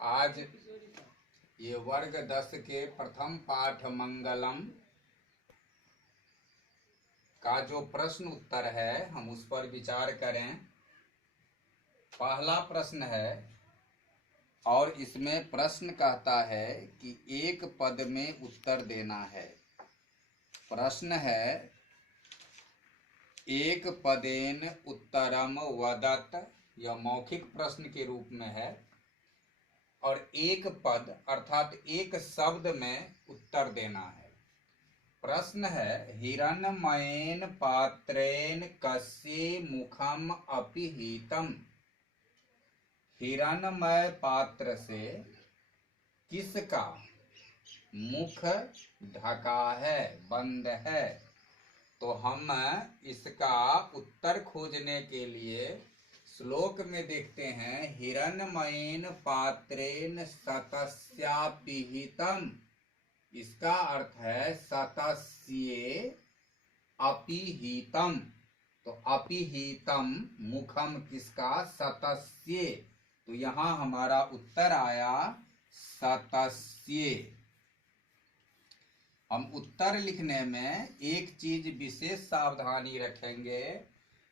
आज ये वर्ग 10 के प्रथम पाठ मंगलम का जो प्रश्न उत्तर है हम उस पर विचार करें। पहला प्रश्न है और इसमें प्रश्न कहता है कि एक पद में उत्तर देना है। प्रश्न है एक पदेन उत्तरम वदत, यह मौखिक प्रश्न के रूप में है और एक पद अर्थात एक शब्द में उत्तर देना है। प्रश्न है हिरण्मयेन पात्रेण कस्य मुखम अपिहितम। हिरण्मय पात्र से किसका मुख ढका है, बंद है। तो हम इसका उत्तर खोजने के लिए श्लोक में देखते हैं हिरण्मयेन पात्रेण सतस्यापिहितम। इसका अर्थ है सतस्ये अपिहितम। तो अपिहितम मुखम किसका, सतस्ये। तो यहाँ हमारा उत्तर आया सतस्ये। हम उत्तर लिखने में एक चीज विशेष सावधानी रखेंगे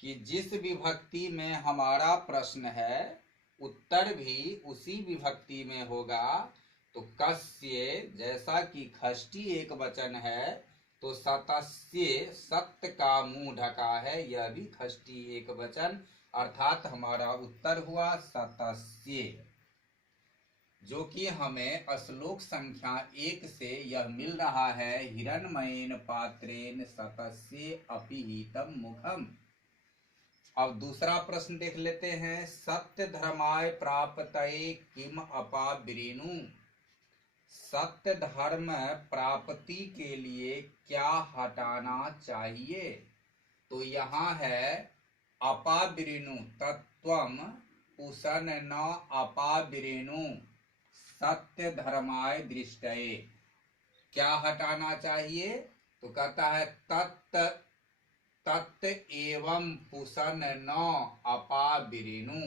कि जिस विभक्ति में हमारा प्रश्न है उत्तर भी उसी विभक्ति में होगा। तो कस्य जैसा कि खष्टी एक वचन है तो सतस्य सत्य का मुंह ढका है, यह भी खष्टी एक वचन, अर्थात हमारा उत्तर हुआ सतस्य, जो कि हमें श्लोक संख्या 1 से यह मिल रहा है हिरण्मयेन पात्रेण सतस्य अपिहितम मुखम। अब दूसरा प्रश्न देख लेते हैं सत्य धर्माय प्राप्तये किम अपावृणु। सत्य धर्म प्राप्ति के लिए क्या हटाना चाहिए। तो यहाँ है अपावृणु तत्वम पुसन न अपावृणु सत्य धर्माय दृष्टये। क्या हटाना चाहिए। तो कहता है तत् एवं पुसन न अपावृणु।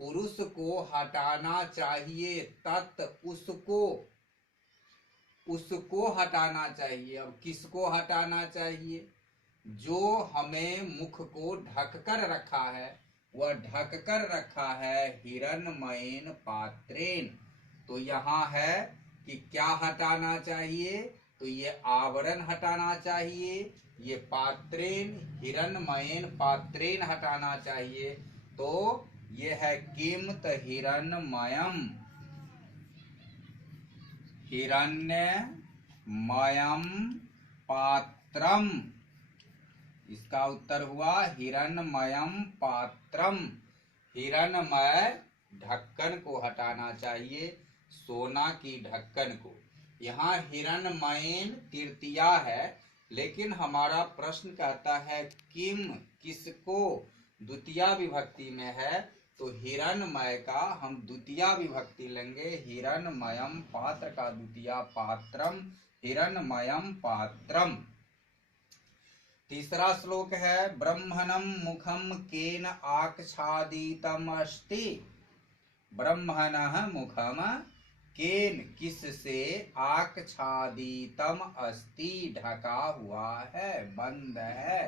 पुरुष को हटाना चाहिए, तत् उसको हटाना चाहिए। अब किसको हटाना चाहिए। जो हमें मुख को ढककर रखा है, वह ढककर रखा है हिरण्मयेन पात्रेण। तो यहाँ है कि क्या हटाना चाहिए। तो ये आवरण हटाना चाहिए, ये पात्रेण हिरण्मयेन पात्रेण हटाना चाहिए। तो ये है किम त हिरण्मयम, हिरण्यमयम पात्रम। इसका उत्तर हुआ हिरण्मयम पात्रम। हिरण्मय ढक्कन को हटाना चाहिए, सोना की ढक्कन को। यहाँ हिरण्मयेन तृतीया है, लेकिन हमारा प्रश्न कहता है किम किसको, द्वितीया विभक्ति में है। तो हिरण्मय का हम द्वितीया विभक्ति लेंगे, हिरण्मयम पात्र का द्वितीया पात्रम, हिरण्मयम पात्रम। तीसरा श्लोक है ब्रह्मणं मुखम केन आच्छादितम अस्ति। ब्रह्मणः मुखम केन किससे आच्छादितम अस्ति ढका हुआ है, बंद है।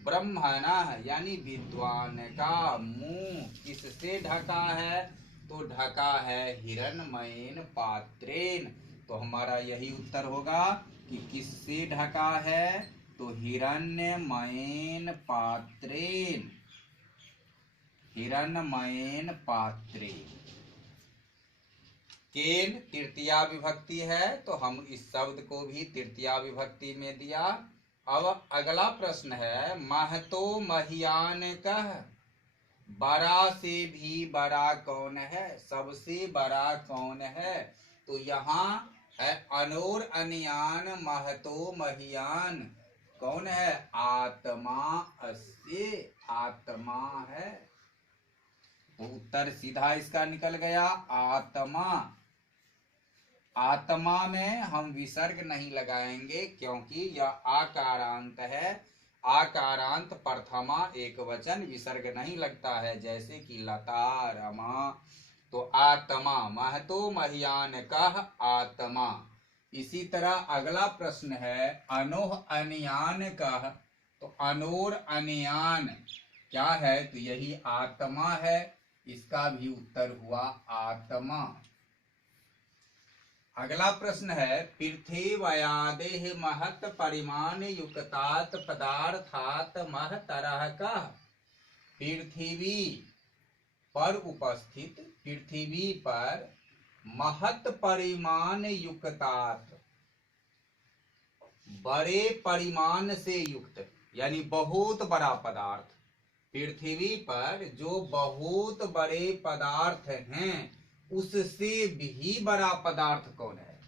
ब्रह्मणः यानी विद्वान का मुंह किससे ढका है। तो ढका है हिरण्मयेन पात्रेण। तो हमारा यही उत्तर होगा कि किससे ढका है। तो हिरण्मयेन पात्रेण, हिरण्मयेन पात्रेण। केन तृतीया विभक्ति है तो हम इस शब्द को भी तृतीया विभक्ति में दिया। अब अगला प्रश्न है महतो महियान कह, बड़ा से भी बड़ा कौन है, सबसे बड़ा कौन है। तो यहाँ है अनोर अनियान महतो महियान, कौन है, आत्मा अस्य, आत्मा है। तो उत्तर सीधा इसका निकल गया आत्मा। आत्मा में हम विसर्ग नहीं लगाएंगे क्योंकि यह आकारांत है। आकारांत प्रथमा एक वचन विसर्ग नहीं लगता है, जैसे कि लता, रमा, आत्मा, महतो मह्यान कह आत्मा। इसी तरह अगला प्रश्न है अनोह अनयान कह, तो अनोर अनयान क्या है, तो यही आत्मा है। इसका भी उत्तर हुआ आत्मा। अगला प्रश्न है पृथ्व्यादेह महत परिमाण युक्तात पदार्थात महतरह का। पृथ्वी पर उपस्थित, पृथ्वी पर महत परिमाण युक्तात, बड़े परिमाण से युक्त, यानी बहुत बड़ा पदार्थ। पृथ्वी पर जो बहुत बड़े पदार्थ हैं, उससे भी बड़ा पदार्थ कौन है?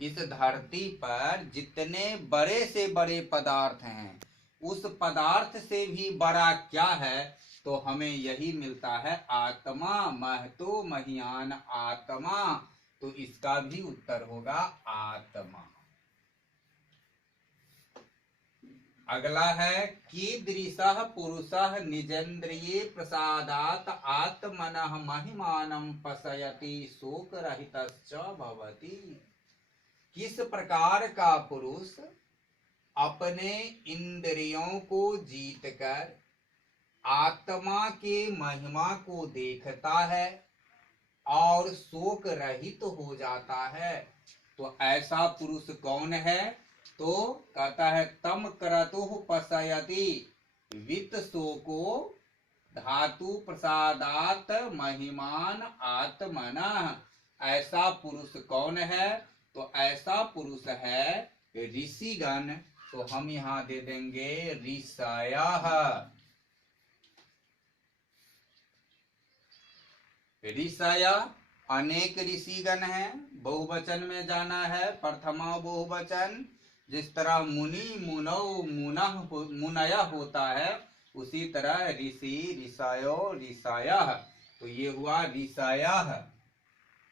इस धरती पर जितने बड़े से बड़े पदार्थ हैं, उस पदार्थ से भी बड़ा क्या है? तो हमें यही मिलता है आत्मा, महतो मह्यान आत्मा। तो इसका भी उत्तर होगा आत्मा। अगला है कीदृशः पुरुषः निजेन्द्रिये प्रसादात् आत्मनः महिमानं पश्यति शोकरहितश्च भवति। किस प्रकार का पुरुष अपने इंद्रियों को जीतकर आत्मा के महिमा को देखता है और शोक रहित हो जाता है? तो ऐसा पुरुष कौन है? तो कहता है तम क्रतुः पश्यति वित्त शोको धातु प्रसादात महिमान आत्मनः। ऐसा पुरुष कौन है? तो ऐसा पुरुष है ऋषिगण। तो हम यहाँ दे देंगे ऋषयः। ऋषय अनेक ऋषिगण हैं, बहुवचन में जाना है, प्रथमा बहुवचन। जिस तरह मुनि मुनौ मुनः मुनय होता है, उसी तरह ऋषि ऋषयो ऋषयः। तो ये हुआ ऋषयः।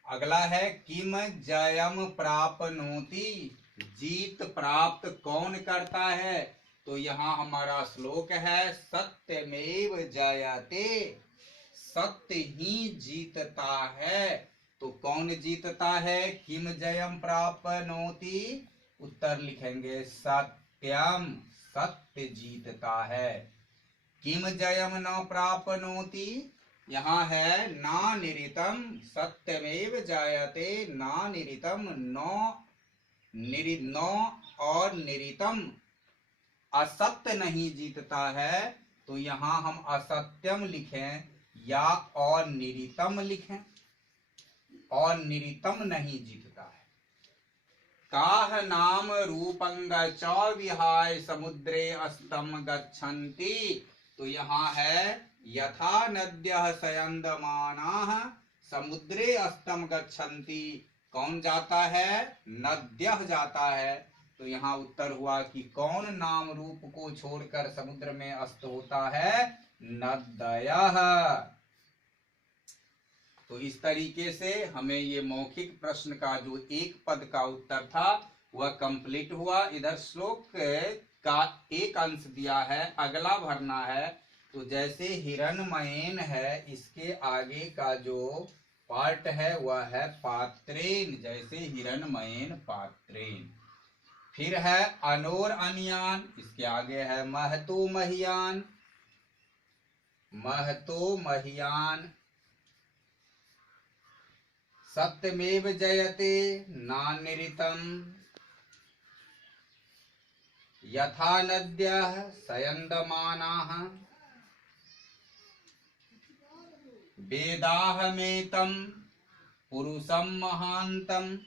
अगला है किम जयम प्राप्नोति, जीत प्राप्त कौन करता है? तो यहाँ हमारा श्लोक है सत्यमेव जयते, सत्य ही जीतता है। तो कौन जीतता है? किम जयम प्राप्नोति, उत्तर लिखेंगे सत्यम, सत्य जीतता है। किम जयम न प्राप्नोति, यहाँ है ना निरितम, सत्यमेव जायते ना निरितम, नो और निरितम, असत्य नहीं जीतता है। तो यहाँ हम असत्यम लिखें या और निरितम लिखें, और निरितम नहीं जीतता है। काह नाम रूपंग च विहाय समुद्रे अस्तम गच्छन्ति। तो यहाँ है यथा नद्यः सयन्दमानाः समुद्रे अस्तम गच्छन्ति। कौन जाता है? नद्यः जाता है। तो यहाँ उत्तर हुआ कि कौन नाम रूप को छोड़कर समुद्र में अस्त होता है? नद्यः। तो इस तरीके से हमें ये मौखिक प्रश्न का जो एक पद का उत्तर था वह कंप्लीट हुआ। इधर श्लोक का एक अंश दिया है, अगला भरना है। तो जैसे हिरण्मयेन है, इसके आगे का जो पार्ट है वह है पात्रेन, जैसे हिरण्मयेन पात्रेन। फिर है अनोर अनयान, इसके आगे है महतो मह्यान, महतो मह्यान। सत्यमेव जयते नानिरितम, यथा नद्यः सयन्दमानाः वेदाहमेतं पुरुषं महान्तम्।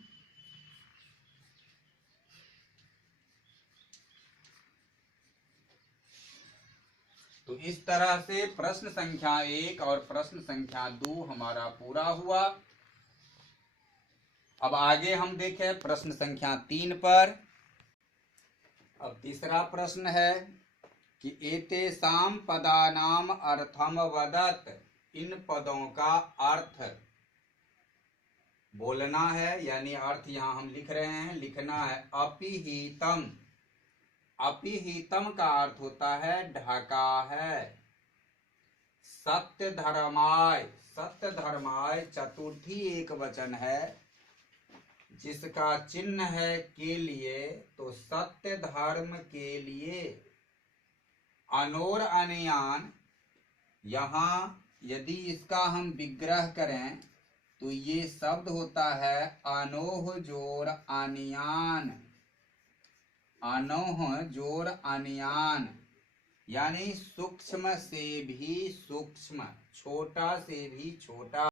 तो इस तरह से प्रश्न संख्या 1 और प्रश्न संख्या 2 हमारा पूरा हुआ। अब आगे हम देखें प्रश्न संख्या 3 पर। अब तीसरा प्रश्न है कि एतेषां पदानाम अर्थम वदत, इन पदों का अर्थ बोलना है, यानी अर्थ यहाँ हम लिख रहे हैं, लिखना है। अपिहितम, अपिहितम का अर्थ होता है ढका है। सत्य धर्माय, सत्य धर्माय चतुर्थी एक वचन है जिसका चिन्ह है के लिए, तो सत्य धर्म के लिए। अनोर अनयान, यहाँ यदि इसका हम विग्रह करें तो ये शब्द होता है अनोह जोर अनियान, अनोह जोर अनियान, यानी सूक्ष्म से भी सूक्ष्म, छोटा से भी छोटा।